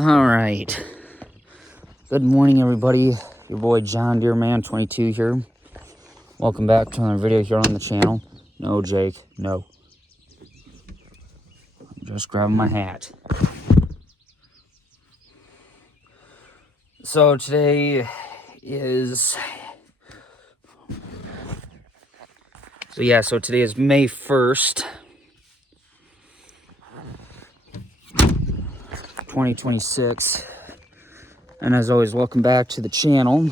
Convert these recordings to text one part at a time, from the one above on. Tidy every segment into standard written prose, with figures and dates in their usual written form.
All right. Good morning, everybody. Your boy John Deere Man 22 here. Welcome back to another video here on the channel. No, Jake, no. I'm just grabbing my hat. So today is... today is May 1st, 2026. And as always, welcome back to the channel.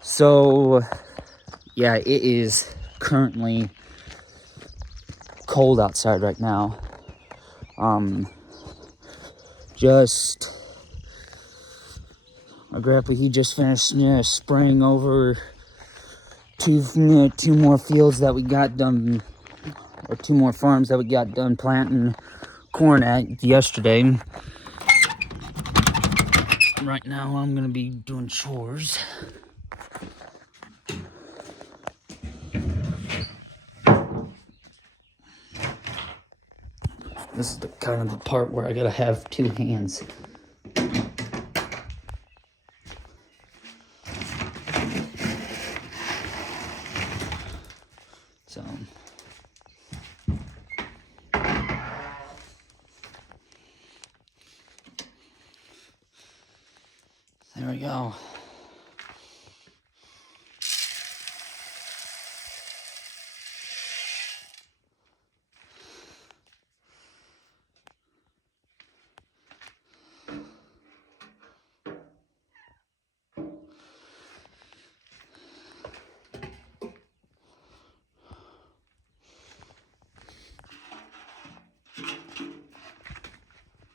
So, yeah, it is currently cold outside right now. My grandpa, he just finished spraying over two more fields that we got done, or two more farms that we got done planting corn at yesterday. Right now, I'm gonna be doing chores. This is the kind of the part where I gotta have two hands. So there we go.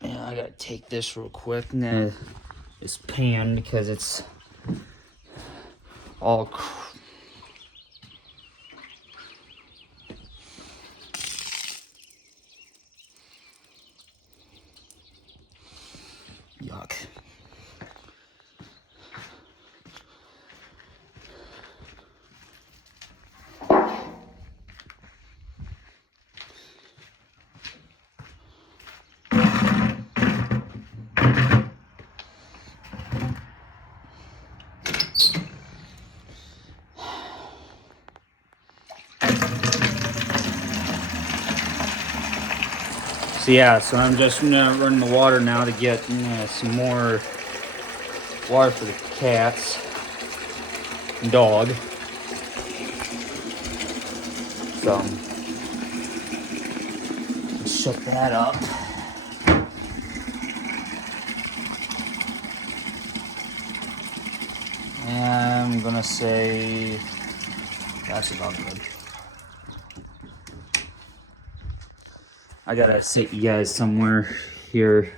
Yeah, I gotta take this real quick. This pan, because it's all yuck. So I'm just running the water now to get some more water for the cats and dog. So shut that up. And I'm gonna say that's about good. I gotta sit you guys somewhere here.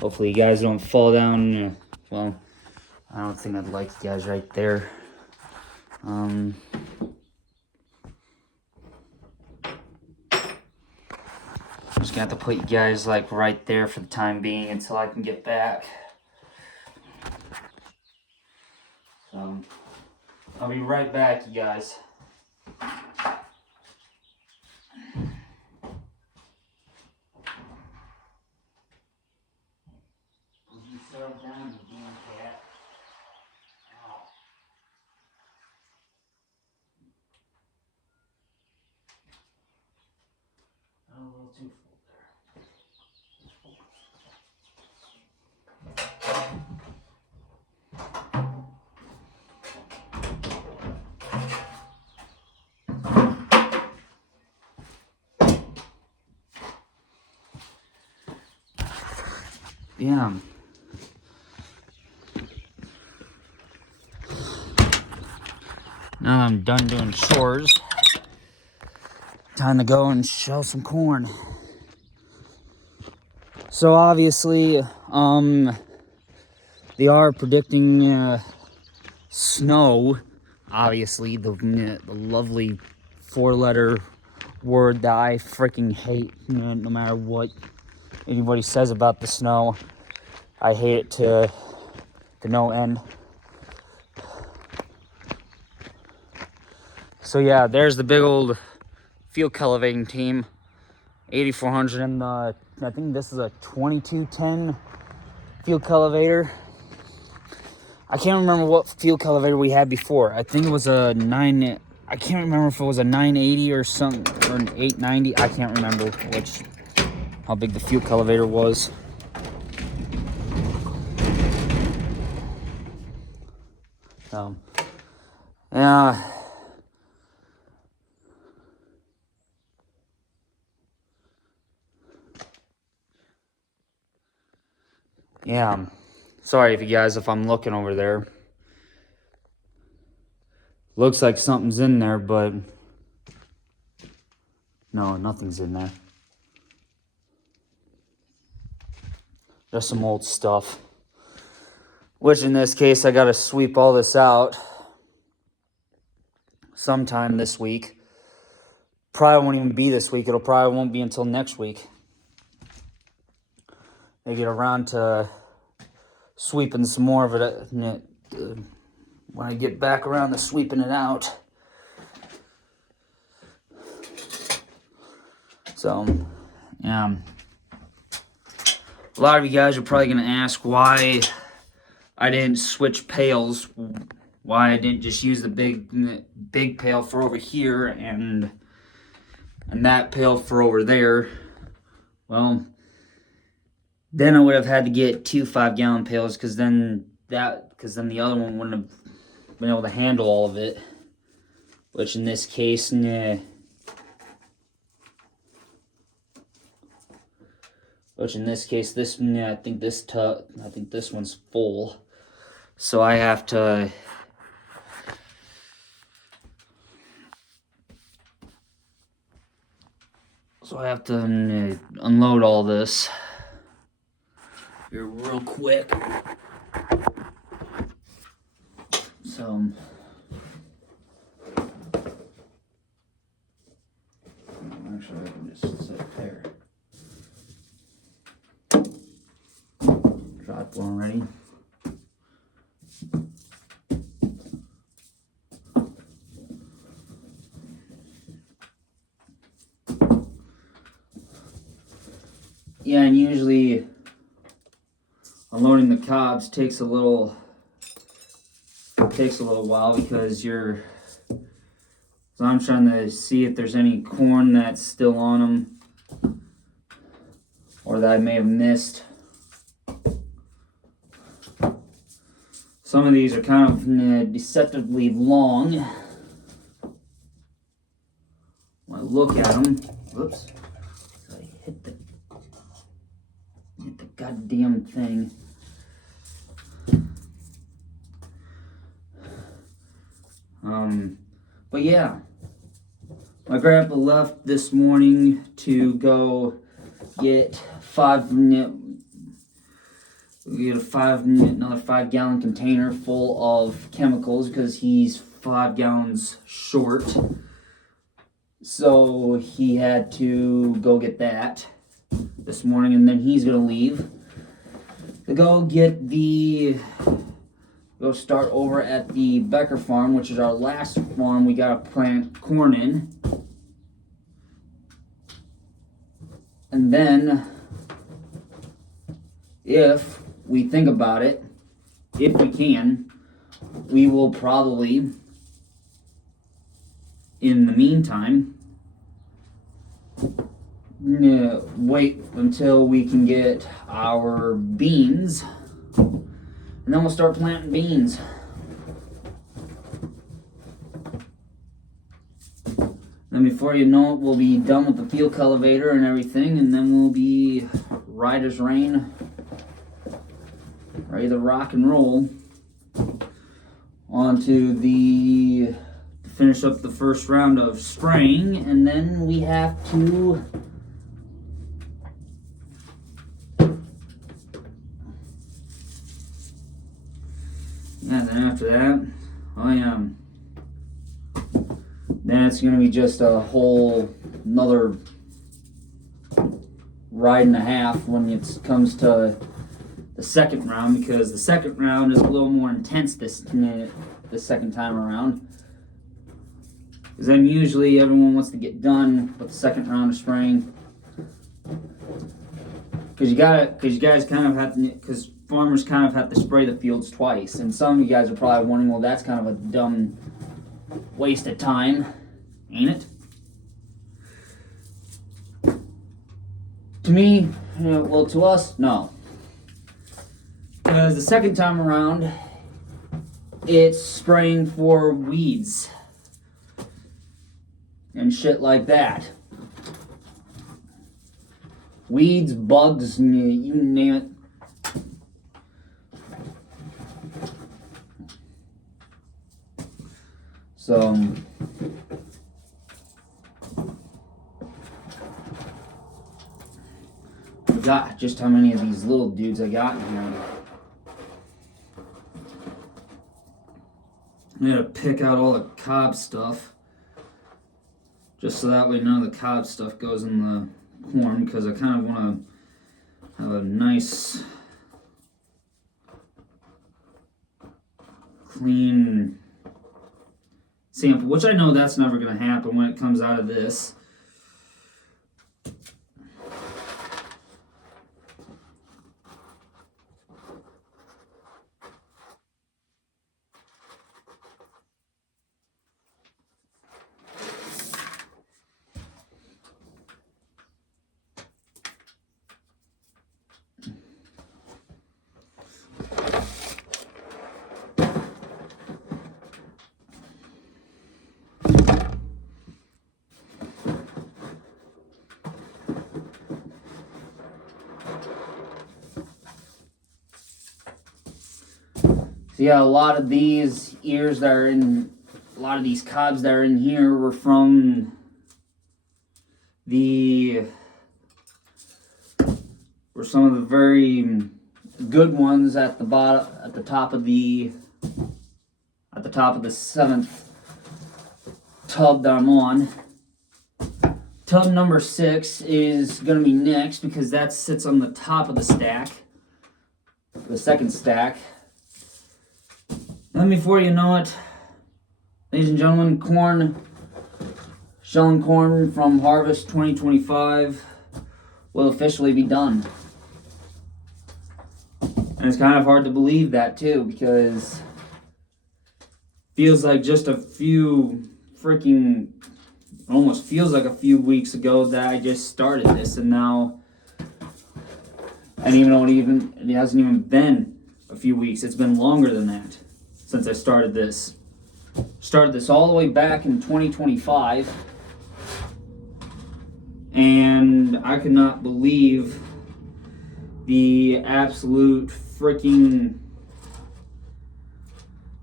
Hopefully you guys don't fall down. Well, I don't think I'd like you guys right there. Just gonna have to put you guys like right there for the time being until I can get back. So I'll be right back, you guys. You settle down, you damn cat. Ow. A little too full there. Yeah. Now I'm done doing chores. Time to go and shell some corn. So obviously, they are predicting snow. Obviously, the lovely four-letter word that I freaking hate. No matter what anybody says about the snow, I hate it to no end. So yeah, there's the big old field cultivating team. 8400 and I think this is a 2210 field cultivator. I can't remember what field cultivator we had before. I think it was a 9, I can't remember if it was a 980 or something, or an 890. I can't remember how big the field cultivator was. Yeah. Yeah, sorry if you guys, if I'm looking over there. Looks like something's in there, but no, nothing's in there. Just some old stuff. Which in this case, I gotta sweep all this out sometime this week. Probably won't even be this week. It'll probably won't be until next week. I get around to sweeping some more of it when I get back around to sweeping it out. So, yeah. A lot of you guys are probably going to ask why I didn't switch pails, why I didn't just use the big pail for over here and that pail for over there. Well, then I would have had to get 2 5-gallon pails because then the other one wouldn't have been able to handle all of it. Which in this case, nah. Which in this case, I think this one's full. So I have to unload all this here real quick. So actually I can just sit there. Tripod ready. Yeah, and usually unloading the cobs takes a little while because so I'm trying to see if there's any corn that's still on them or that I may have missed. Some of these are kind of deceptively long. When I look at them, whoops, I hit the goddamn thing. But yeah, my grandpa left this morning to go get another 5-gallon container full of chemicals because he's 5 gallons short. So he had to go get that this morning, and then he's gonna leave to go start over at the Becker farm, which is our last farm we gotta plant corn in. And then, if we think about it, if we can, we will probably, in the meantime, wait until we can get our beans, and then we'll start planting beans. Then before you know it, we'll be done with the field cultivator and everything, and then we'll be right as rain, ready to rock and roll onto to finish up the first round of spraying, and then we have to then after that, then it's going to be just a whole another ride and a half when it comes to the second round, because the second round is a little more intense this second time around. Because then usually everyone wants to get done with the second round of spraying. Because farmers kind of have to spray the fields twice. And some of you guys are probably wondering, well, that's kind of a dumb waste of time, ain't it? To me, well, to us, no. Because the second time around, it's spraying for weeds and shit like that. Weeds, bugs, you name it. So, I forgot just how many of these little dudes I got in here. I gotta pick out all the cob stuff, just so that way none of the cob stuff goes in the corn, because I kind of want to have a nice, clean sample, which I know that's never going to happen when it comes out of this. So yeah, a lot of these ears that are in, a lot of these cobs that are in here were from some of the very good ones at the bottom, at the top of the seventh tub that I'm on. Tub number 6 is gonna be next because that sits on the top of the stack, the second stack. And before you know it, ladies and gentlemen, shelling corn from harvest 2025 will officially be done. And it's kind of hard to believe that too, because it feels like just a few almost feels like a few weeks ago that I just started this, and now, and even though it hasn't even been a few weeks, it's been longer than that since I started this. Started this all the way back in 2025, and I could not believe the absolute freaking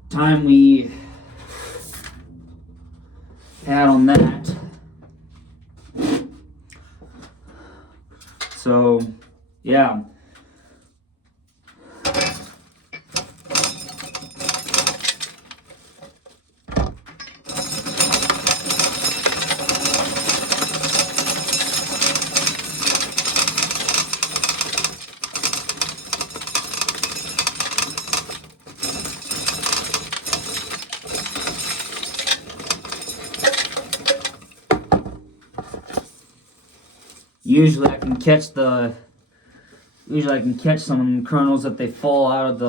time we had on that. So, yeah. Usually I can catch some kernels that they fall out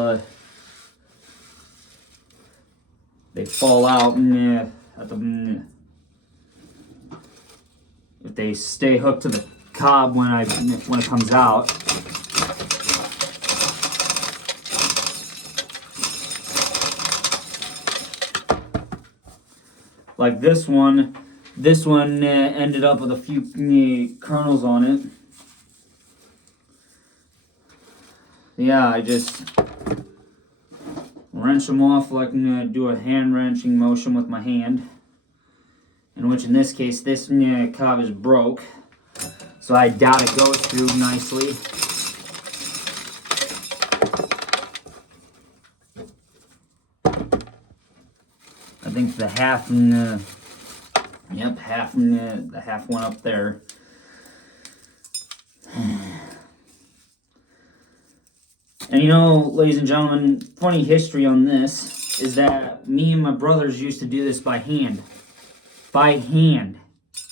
if they stay hooked to the cob when it comes out. Like this one ended up with a few kernels on it. Yeah, I just wrench them off like I'm gonna do a hand wrenching motion with my hand. In which, in this case, this cob is broke, so I doubt it goes through nicely. I think the half and the half went up there. And you know, ladies and gentlemen, funny history on this is that me and my brothers used to do this by hand. by hand.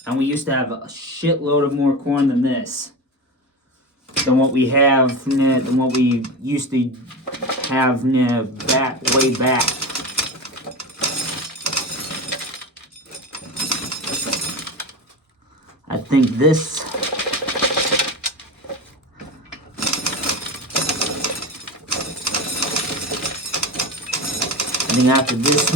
And we used to have a shitload of more corn than this. Than what we have, than what we used to have way back. I think this after this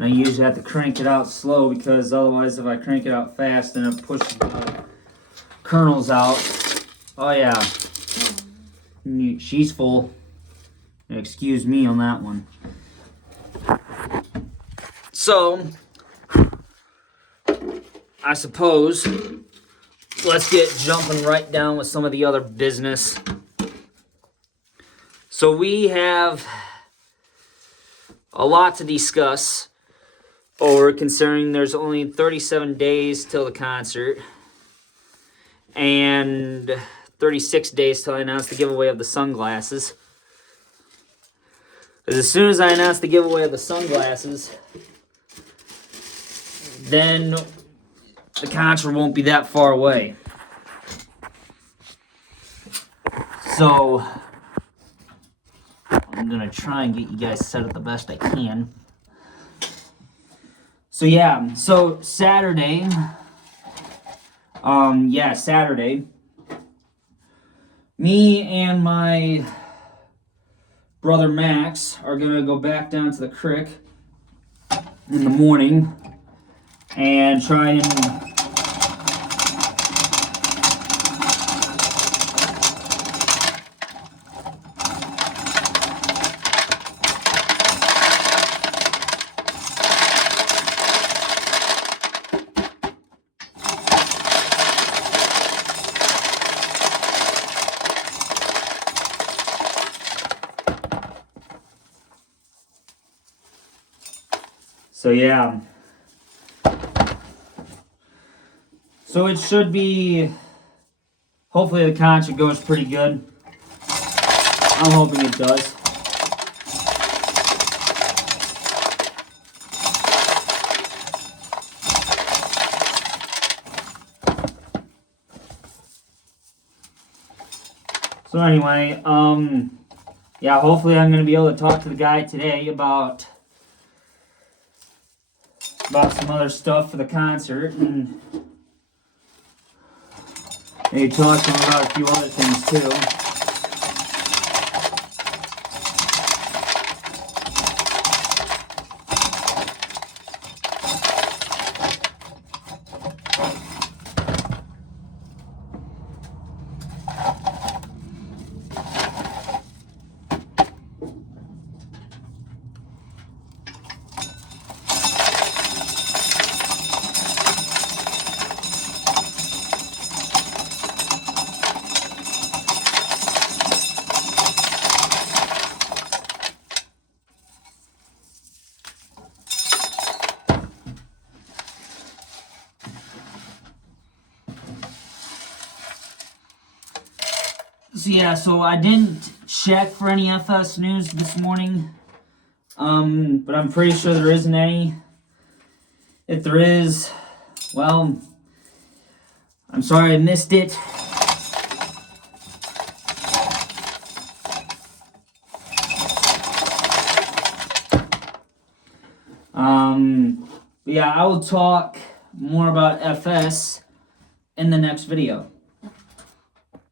I usually have to crank it out slow, because otherwise if I crank it out fast, then it pushes the kernels out. Oh yeah, she's full. Excuse me on that one. So, I suppose let's get jumping right down with some of the other business. So we have a lot to discuss, or considering there's only 37 days till the concert and 36 days till I announce the giveaway of the sunglasses. Because as soon as I announce the giveaway of the sunglasses, then the concert won't be that far away. So I'm gonna try and get you guys set up the best I can. So yeah, so Saturday, Saturday, me and my brother Max are gonna go back down to the creek in the morning and try and so yeah. So it should be, hopefully the concert goes pretty good. I'm hoping it does. So anyway, yeah, hopefully I'm going to be able to talk to the guy today about some other stuff for the concert, and maybe talk to him about a few other things too. So yeah, so I didn't check for any FS news this morning, but I'm pretty sure there isn't any. If there is, well, I'm sorry I missed it. But yeah, I will talk more about FS in the next video.